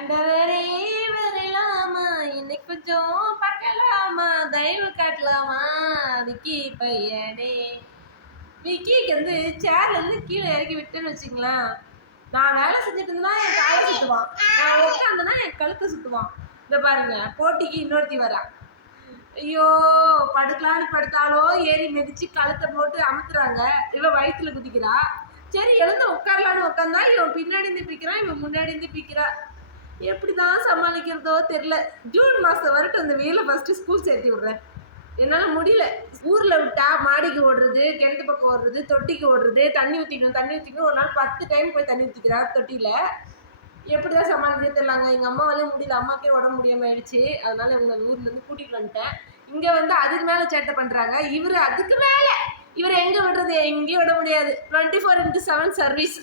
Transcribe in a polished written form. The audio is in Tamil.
ஆண்டவரே வரலாமா, இன்னைக்கு கொஞ்சம் பார்க்கலாமா, தயவு காட்டலாமா, விக்கி பையனே. விக்கிக்கு வந்து சேர்ல இருந்து கீழே இறக்கி விட்டுன்னு வச்சுங்களேன், நான் வேலை செஞ்சுட்டு இருந்தா என் காலை சுத்துவான், நான் உட்காந்தனா என் கழுத்தை சுத்துவான். இந்த பாருங்க, போட்டிக்கு இன்னொருத்தி வரா. ஐயோ, படுக்கலான்னு படுத்தாலோ ஏறி மிதிச்சு கழுத்தை போட்டு அமுத்துறாங்க. இவன் வயிற்றுல குதிக்கிறா. சரி, எழுந்து உட்காரலான்னு உட்காந்தா இவன் பின்னாடி இருந்து பிக்கிறான், இவன் முன்னாடி இருந்து பிக்கிறா. எப்படிதான் சமாளிக்கிறதோ தெரியல. ஜூன் மாதம் வரட்டும் இந்த வெயில ஃபர்ஸ்ட் ஸ்கூல் சேர்த்து விடுறேன். என்னால் முடியல. ஊரில் விட்டா மாடிக்கு ஓடுறது, கிணத்து பக்கம் ஓடுறது, தொட்டிக்கு ஓடுறது, தண்ணி ஊற்றிக்கணும். ஒரு நாள் 10 டைம் போய் தண்ணி ஊற்றிக்கிறா தொட்டியில். எப்படி தான் சமாளிக்கிறதே தெரியலாங்க. எங்கள் அம்மாவாலே முடியல, அம்மாக்கே உடம்பு முடியாமல் ஆயிடுச்சு. அதனால இவங்க ஊர்லேருந்து கூட்டிகிட்டு வந்துட்டேன். இங்கே வந்து அதுக்கு மேலே சேட்டை பண்ணுறாங்க. இவர் அதுக்கு மேலே, இவர் எங்கே விடுறது, எங்கேயும் விட முடியாது. 24x7 service.